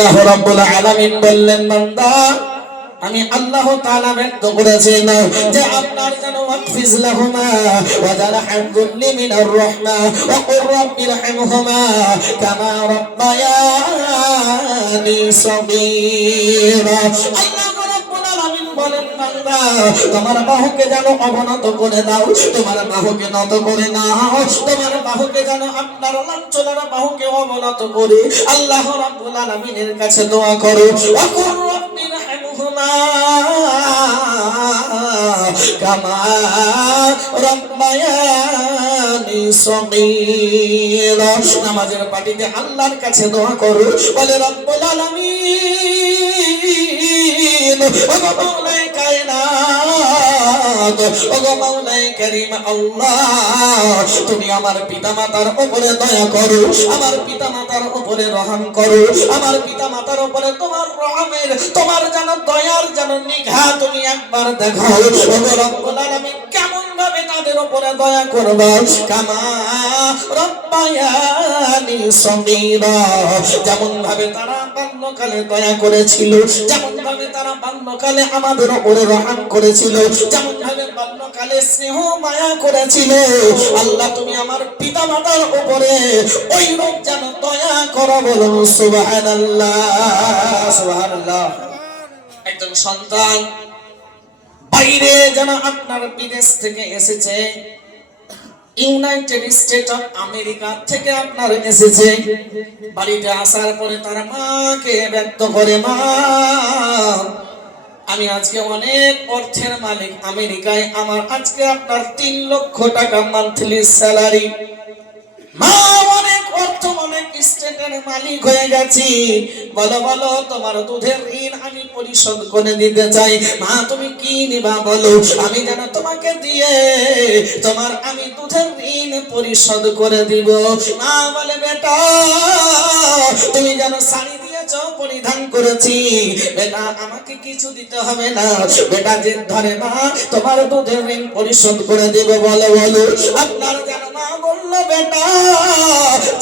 আল্লাহ রাব্বুল আলামিন বললেন, বান্দা, আমি আল্লাহ তাআলা ব্যক্ত করেছেন যে আপনার যেন ওয়াকফিজ লাহুমা ওয়া জারহামকুল্লি মিনার রাহমা ওয়া কুর রাব্বি রহমহুমা কামা রাব্বায়ানি সাগীরা। আল্লাহ তোমার বাহুকে যেন অবনত করে দাও, তোমার বাহুকে নত করে নাও তোমার বাহুকে যেন আপনার লাঞ্ছনার বাহুকে অবনত করে। আল্লাহ রাব্বুল আলামিনের কাছে দোয়া করো ওয়াকুর রাব্বি রহমহুমা কামা রাব্বায়ানি সগীরা। নামাজের পাটিতে আল্লাহর কাছে দোয়া করো, বলে, রব্বুল আলামিন তুমি আমার পিতামাতার উপরে দয়া করো, আমার পিতামাতার উপরে রহম করো, আমার পিতামাতার উপরে তোমার রহমের, তোমার যেন দয়ার যেন নিঘা তুমি একবার দেখো ও রব্বুল আলামিন কেমন ভাবে তাদের উপরে দয়া করবা? যেমন ভাবে তারা বাল্যকালে দয়া করেছিল, যেমন ভাবে তারা বাল্যকালে আমাদের উপরে রহম করেছিল, যেমন ভাবে বাল্যকালে স্নেহ মায়া করেছিল। আল্লাহ, তুমি আমার পিতা মাতার উপরে ওই রূপ যেন দয়া করো বলো। সুবহানাল্লাহ সুবহানাল্লাহ। একজন সন্তান বাইরে যেন আপনার বিদেশ থেকে এসেছে। ইউনাইটেড স্টেট অফ আমেরিকা থেকে আপনার এসেছে। বাড়িতে আসার পরে তার মাকে ব্যক্ত করে, মা, আমি আজকে অনেক অর্থের মালিক আমেরিকায়। আমার আজকে আপনার তিন লক্ষ টাকা মান্থলি স্যালারি মা অর্থ স্টেটের মালিক হয়ে গেছি। দুধের ঋণ আমি পরিশোধ করে দিতে চাই। মা, তুমি কি নিবা বলো? আমি যেন তোমাকে দিয়ে তোমার আমি দুধের ঋণ পরিশোধ করে দিব। মা বলে, বেটা, তুমি যেন শাড়ি পরিধান করেছি। বেটা, আমাকে কিছু দিতে হবে না। বেটা, যে ধরে মা, তোমার দুধের ঋণ পরিশোধ করে দেব, বলো বলো। আপনার যেন মা বলল, বেটা,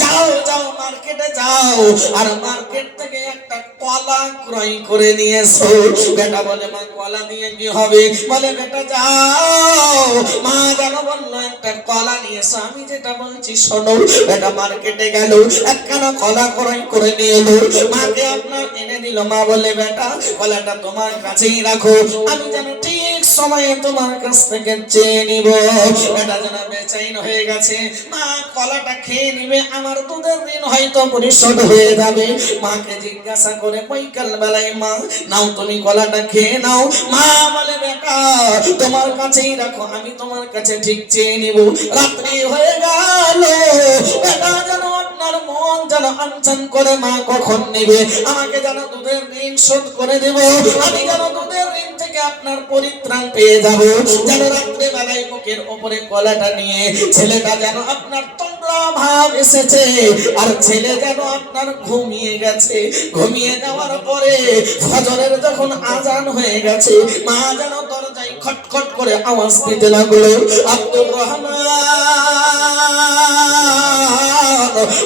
যাও যাও, মার্কেটে যাও। আর মার্কেট থেকে একটা কলা ক্রয় করে নিয়ে এসো। বেটা বলে, মা, কলা নিয়ে কি হবে? বলে, বেটা, যাও। মা যেন বলল, একটা কলা নিয়ে এসো। আমি যেটা বলছি, শোনো। বেটা, মার্কেটে গেল, একখানা কলা ক্রয় করে নিয়ে এলো। মাকে আপনার এনে দিল মা বলে বেটা কলাটা তোমার কাছেই রাখো। আমি যেন ঠিক সময়ে তোমার কাছ থেকে চেয়ে নিব। যেন বেচাইন হয়ে গেছে। মা কলাটা খেয়ে নিবে, আমার দুধের হয়তো পরিশোধ হয়ে যাবে। মাকে জিজ্ঞাসা করে, বৈকাল বেলায় মা, নাও তুমি কলাটা খেয়ে নাও। মা বলে, বেটা, তোমার কাছেই রাখো, আমি তোমার কাছে ঠিক চেয়ে নিব। রাত্রি হয়ে গেল। বেটা যেন আপনার মন যেন আনচান করে, মা কখন নেবে? আমাকে যেন দুধের ঋণ শোধ করে দেব। আমি যেন দুধের ঋণ থেকে আপনার পরিত্রাণ পেয়ে যাব। যেন রাত্রে বেলায় মুখের ওপরে কলাটা নিয়ে ছেলেটা যেন আপনার ভাব এসেছে, আর ছেলে যেন আপনার ঘুমিয়ে গেছে। ঘুমিয়ে যাওয়ার পরে ফজরের যখন আজান হয়ে গেছে, মা যেন দরজায় খটখট করে আওয়াজ দিতে লাগল, আব্দুর রহমান!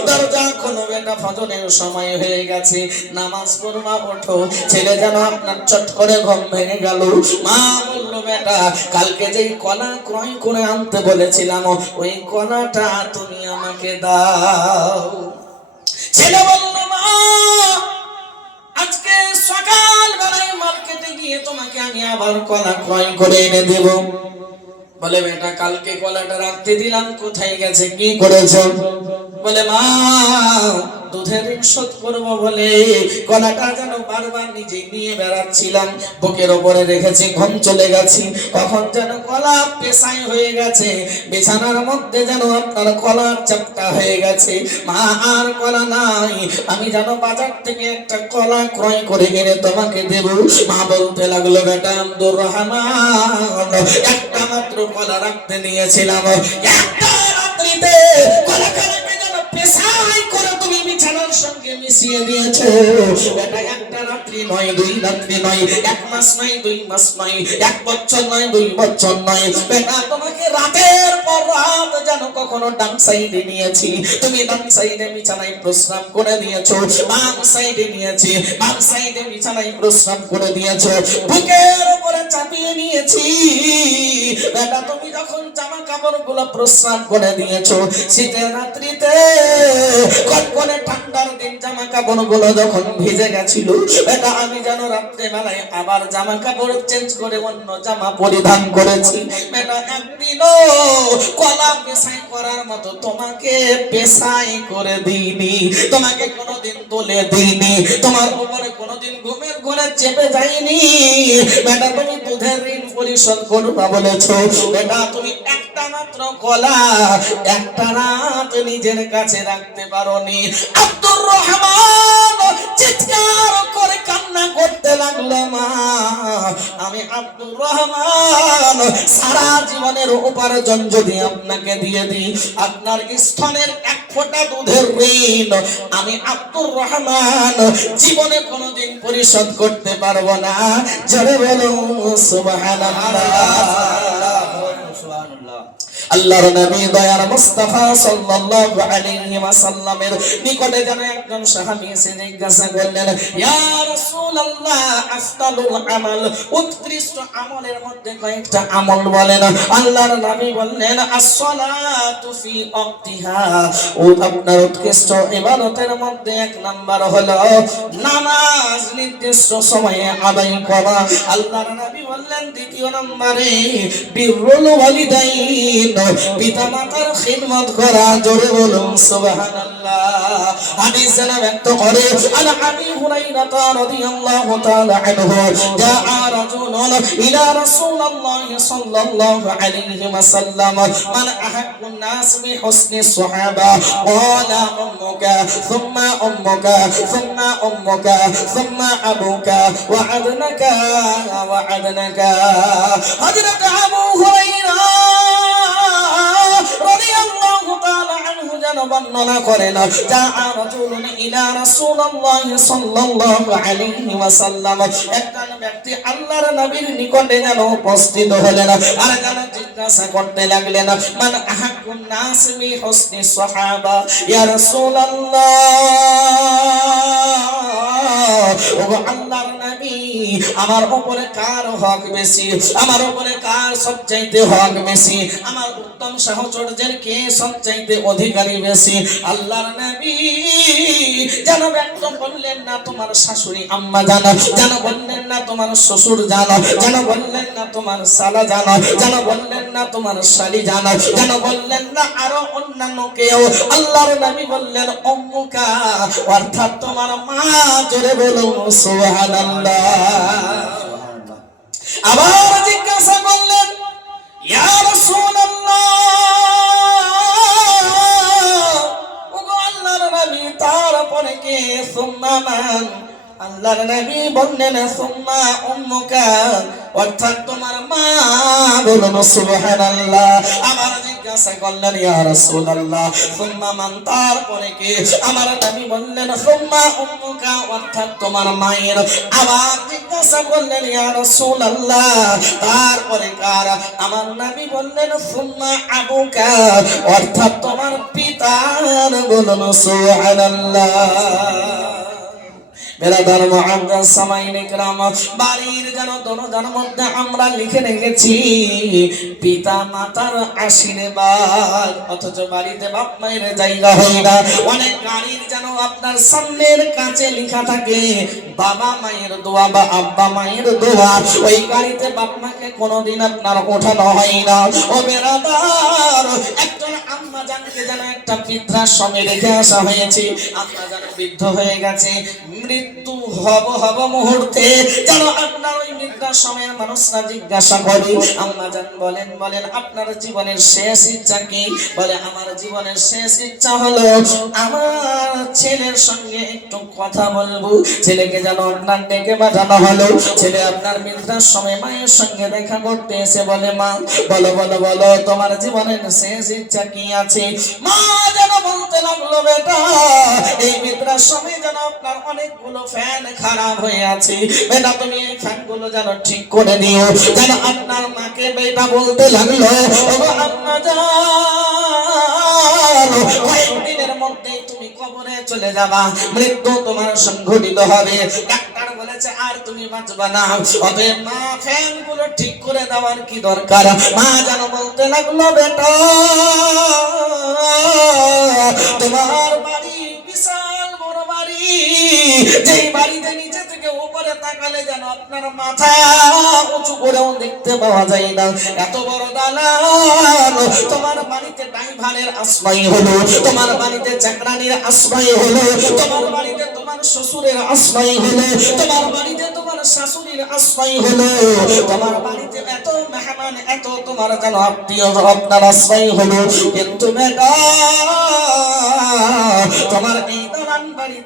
দরজা খোলো বেটা ফজরের সময় হয়ে গেছে। নামাজ পড়বা, ওঠো। ছেলে যেন আপনার চট করে ঘুম ভেঙে গেল। মা বলল, বেটা, কালকে যেই কলা ক্রয় করে আনতে বলেছিলাম, ওই কলাটা তুমি আমাকে দাও। ছেলে বলল, মা, আজকে সকাল বেলায় মার্কেটে গিয়ে তোমাকে আমি আবার কলা ক্রয় করে এনে দেব। বলে বেটা কালকে কলাটা রাখতে দিলাম কোথায় গেছে কি করেছ? বলে মা দুধের শোধ করব বলে কলাটা যেন বারবার নিজে নিয়ে বেড়াচ্ছিলাম। বুকের ওপরে রেখেছি ঘুম চলে গেছি। কখন যেন কলা পেশাই হয়ে গেছে, বিছানার মধ্যে যেন আপনার কলার চাপটা হয়ে গেছে। মা, আর কলা নাই, আমি যেন বাজার থেকে একটা কলা ক্রয় করে কিনে তোমাকে দেব। মা বলতে লাগল বেটা আব্দুর রহমান একটা মাত্র কলা রাখতে নিয়েছিলাম। একটা রাত্রিতে কলাখানাকে মিশিয়ে দিয়েছ। নিয়েছি। তুমি করে দিয়েছ। বুকের উপরে চাপিয়ে নিয়েছি। বেটা, তুমি যখন জামা কাপড়গুলো প্রস্রাব করে দিয়েছ, শীতের রাত্রিতে কনকনে ঠান্ডার দিন জামা কাপড়গুলো যখন ভিজে গেছিল, এটা আমি যেন রাত্রে বেলায় আবার জামা কাপড় চেঞ্জ করে অন্য জামা পরিধান করেছি। কলা পেশাই করার মতো তোমাকে পেশাই করে দিইনি। তোমাকে কোনোদিন তুলে দিইনি। তোমার উপরে কোনোদিন ঘুমের ঘরে চেপে যাইনি। বেটা তুমি দুধের ঋণ পরিশোধ করবা বলেছ। বেটা, তুমি একটা মাত্র কলা একটা রাত নিজের কাছে রাখতে পারোনি। আব্দুর রহমান চিৎকার করে কান্না করতে লাগল, মা। আমি আব্দুর রহমান, সারা জীবনের উপার্জন যদি আপনাকে দিয়ে দিই, আপনার স্তনের এক ফোঁটা দুধের ঋণ আমি আব্দুর রহমান জীবনে কোনোদিন পরিশোধ করতে পারব না। বলুন, সুবহানাল্লাহ। আল্লাহর নবী দয়ার মুস্তাফা সাল্লাল্লাহু আলাইহি ওয়াসাল্লামের নিকটে যেন একজন সাহাবী এসে জিজ্ঞাসা করলেন, ইয়া রাসূলুল্লাহ আফদালুল আমাল? উৎকৃষ্ট আমলের মধ্যে কয়েকটা আমল বলেন। আল্লাহর নবী বললেন as-সালাতু ফি ওয়াক্তিহা। ও আপনার উৎকৃষ্ট ইবাদতের মধ্যে এক নাম্বার হলো নামাজ নির্দিষ্ট সময়ে আদায় করা। আল্লাহর নবী বললেন, দ্বিতীয় নম্বরে, বিরুল ওয়ালিদাইন। পিতা মাতার খিদমত করা জোরে বলুন সুবহানাল্লাহ হাদিস জানা ব্যক্ত করে আন আবি হুরাইরা রাদিয়াল্লাহু তাআলা আনহু জাআ রাজুলুন ইলা রাসূলিল্লাহ সাল্লাল্লাহু আলাইহি ওয়াসাল্লাম মান আহাক্কুন নাস বিহুসনি সাহাবা قال أمك ثم أمك ثم أمك ثم أبوك وعدنك وعدنك حضرت أبو هريرة যেন বর্ণনা করেন যা রাজুলুন ইলা রাসূলুল্লাহ সাল্লাল্লাহু আলাইহি ওয়াসাল্লাম। একজন ব্যক্তি আল্লাহর নবীর নিকটে যেন উপস্থিত হলেন আর যেন জিজ্ঞাসা করতে লাগলেন মান আহাকুন নাস হুসনি সাহাবা? ইয়া রাসূলুল্লাহ। আল্লাহর নবী, আমার উপরে কার হক বেশি? আমার উপরে কার সবচাইতে হক বেশি? আমার উত্তম সাহচর্যের কে সবচাইতে অধিকারী বেশি? আল্লাহর নবী। যেন ব্যক্ত করলেন না তোমার শাশুড়ি আম্মা জানো, যেন বললেন না তোমার শ্বশুর জানো, যেন বললেন না তোমার সালা জানো, যেন বললেন না তোমার শালি জানো, যেন বললেন না আরও অন্যান্য কেউ। আল্লাহর নবী বললেন, অম্মুকা, অর্থাৎ তোমার মা, জোরে বলো সুবহানাল্লাহ। আবার তারপরে কে সুম্মা মান? আল্লাহর নবী বললেন, সুম্মা উম্মুকা। অর্থাৎ তোমার মা বলুন সুবহানাল্লাহ। আবার জিজ্ঞাসা করলেন, ইয়া রাসূলুল্লাহ সুম্মা মান তারপরে কে? আমার নবী বললেন সুম্মা উম্মুকা, অর্থাৎ তোমার মায়ের। আবার জিজ্ঞাসা করলেন, ইয়া রাসূলুল্লাহ তারপরে কার? আমার নবী বললেন সুম্মা আবুকা, অর্থাৎ তোমার পিতার বলুন সুবহানাল্লাহ। বেরাদার মুআজ্জাজ সামাইন ইকরাম বাড়ির যেন দরজার মধ্যে আমরা লিখে রেখেছি, পিতা মাতার আশীর্বাদ। অথচ বাড়িতে বাপ মায়ের জায়গা হয় না। অনেক গাড়ির যেন আপনার সামনের কাছে লেখা থাকে, বাবা মায়ের দোয়া বা আব্বা মায়ের দোয়া। ওই গাড়িতে বাপ মাকে কোনোদিন আপনার ওঠানো হয় না। ও বেরাদার একজন আম্মা জানকে যেন একটা বৃদ্ধাশ্রমে রেখে আসা হয়েছে। আম্মা যেন বৃদ্ধ হয়ে গেছে। মৃত্যু হব হব মুহূর্তে। যেন আপনার ওই বৃদ্ধাশ্রমের মানুষরা জিজ্ঞাসা করে আম্মা জান বলেন বলেন, আপনার জীবনের শেষ ইচ্ছা কি? বলে, আমার জীবনের শেষ ইচ্ছা হলো আমার ছেলের সঙ্গে একটু কথা বলব। ছেলেকে যেন আপনার ডেকে পাঠানো হলো। ছেলে আপনার বৃদ্ধাশ্রমে মায়ের সঙ্গে দেখা করতে এসে বলে, মা, বলো বলো বলো, তোমার জীবনের শেষ ইচ্ছা কি আছে? মা যেন বলতে লাগল, বেটা, এই বৃদ্ধাশ্রমে যেন আপনার অনেকগুলো ফ্যান ফ্যান খারাপ হয়ে আছে। বেটা, তুমি এই ফ্যানগুলো যেন ঠিক করে দিও। যেন আপনার মাকে বেটা বলতে লাগল যান। কয়েকদিনের মধ্যেই তুমি কবরে চলে যাবা। মৃত্যু তোমার সংঘটিত হবে। ডাক্তার বলেছে, আর তুমি বাঁচবা না। অতএব মা ফ্যানগুলো ঠিক করে দেওয়ার কি দরকার? মা যেন বলতে লাগল, বেটা, তোমার বাড়ি আপনার তোমার বাড়িতে আশ্রয় হলো, তোমার শাশুড়ির আশ্রয় তোমার বাড়িতে এত মেহমান তোমার যেন আত্মীয় আপনার আশ্রয় হলো। কিন্তু বেটা তোমার এই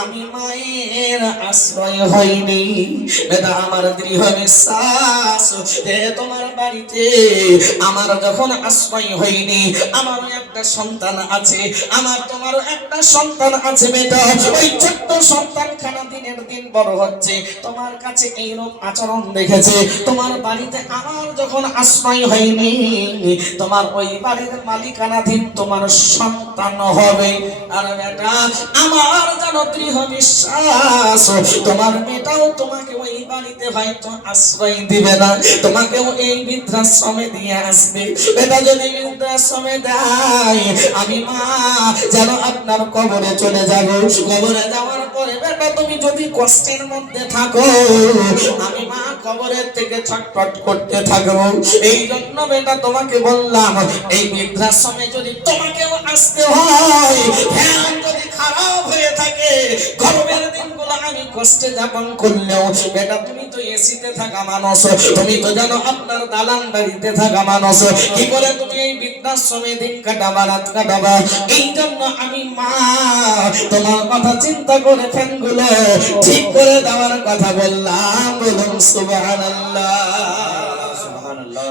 আমি মায়ের আশ্রয় হয়নি বেটা আমার দৃঢ় বিশ্বাস যে তোমার বাড়িতে আমার যখন আশ্রয় হয়নি আমারও একটা সন্তান আছে। আমার তোমারও একটা সন্তান আছে বেটা। ওই ছোট্ট সন্তান খানা দিনের দিন বড় হচ্ছে। তোমার কাছে এইরকম আচরণ দেখেছে। তোমার বাড়িতে আমার যখন আশ্রয় হয়নি তোমার ওই বাড়ির মালিকানাধীন তোমার সন্তান হবে। আর বেটা, আমার যেন দৃঢ় বিশ্বাস তোমার মেয়েটাও তোমাকে ওই বাড়িতে হয়তো আশ্রয় দিবে না, তোমাকেও এই বৃদ্ধাশ্রমে দিয়ে আসবে। যদি বৃদ্ধাশ্রমে দেয় আমি মা, যেন আপনার কবরে চলে যাব। কবরে যাওয়ার পরে বেটা তুমি যদি কষ্টের মধ্যে থাকো, আমি মা কবরের থেকে ছটফট করতে থাকব। এই জন্য বেটা তোমাকে বললাম, এই বৃদ্ধাশ্রমে যদি তোমাকেও আসতে হয় খারাপ হয়ে থাকে, গরমের দিনগুলো আমি কষ্টে যাপন করলেও বেটা তুমি তো এসিতে থাকা মানুষ, তুমি তো জানো আপনার দালান বাড়িতে থাকা মানুষ। কি করে তুমি এই বৃদ্ধাশ্রমে দিন কাটাবা, রাত কাটাবা? এই জন্য আমি মা, তোমার কথা চিন্তা করে ফ্যানগুলো ঠিক করে দেওয়ার কথা বললাম, বলুন সুবহানাল্লাহ।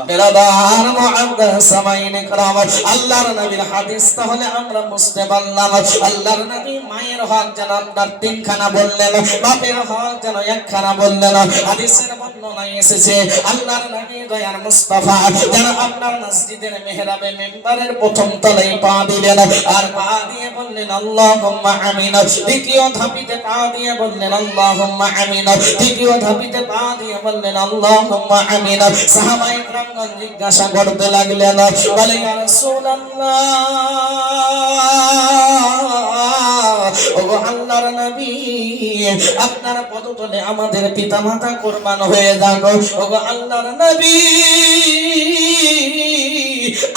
বেরাদার মুআদ্দাস সামাইন کرام আল্লাহর নবীর হাদিস তাহলে আমরা বুঝতে পারলাম আল্লাহর নবী মায়ের হক যেন আপনার তিনখানা বললেন বাপের হক যেন একখানা বললেন হাদিসের বর্ণনায় এসেছে আল্লাহর নবী দয়ার মুস্তাফা যেন আপনার মসজিদের মেহরাবে মেম্বারের প্রথম তলায় পা দিলেন আর পা দিয়ে বললেন আল্লাহুম্মা আমিন দ্বিতীয় ধাপিতে পা দিয়ে বললেন আল্লাহুম্মা আমিন তৃতীয় ধাপিতে পা দিয়ে বললেন আল্লাহুম্মা আমিন সাহাবায়ে যখন জিজ্ঞাসা করতে লাগলেন বলে আল্লাহর নবী, আপনার পদতলে আমাদের পিতা মাতা কোরবান হয়ে যাক। ওগো আল্লাহর নবী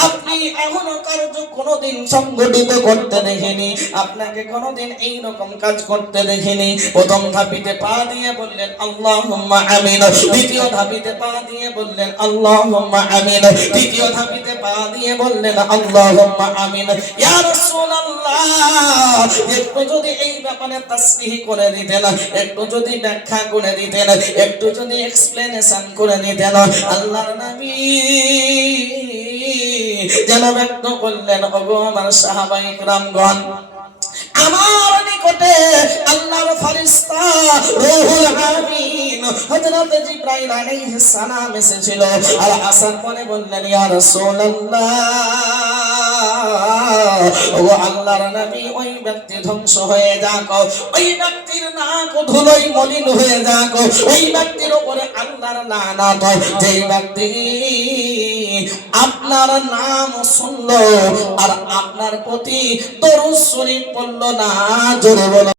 আপনি এমনও কার্য কোনোদিন সংগঠিত করতে দেখিনি, আপনাকে কোনোদিন এই রকম কাজ করতে দেখিনি। প্রথম ধাপিতে পা দিয়ে বললেন, আল্লাহুম্মা আমিন। দ্বিতীয় ধাপিতে পা দিয়ে বললেন, আল্লাহুম্মা আমিন। তৃতীয় ধাপিতে পা দিয়ে বললেন, আল্লাহুম্মা আমিন। একটু যদি এই ব্যাপারে তাসবিহ করে দিতেন, একটু যদি ব্যাখ্যা করে দিতেন, একটু যদি এক্সপ্লেনেশন করে নিতেন আল্লাহর নবী যেন ব্যক্ত করলেন ওগো আমার সাহাবাই রামগণ আমার নিকটে আল্লাহর ফেরেশতা রূহুল আমিন, হযরত জিবরাইল আলাইহিস সালাম এসেছিল। আর আসার পরে বললেন, ইয়া রাসূলুল্লাহ ও আল্লাহর নবী, ওই ব্যক্তি ধ্বংস হয়ে যাক, ওই ব্যক্তির নাক ধুলোই মলিন হয়ে যাক, ওই ব্যক্তির উপরে আল্লাহর লানাত, যেই ব্যক্তি আপনার নাম শুনলো আর আপনার প্রতি তরুণ শরীফ পড়ল না জোরে বলো।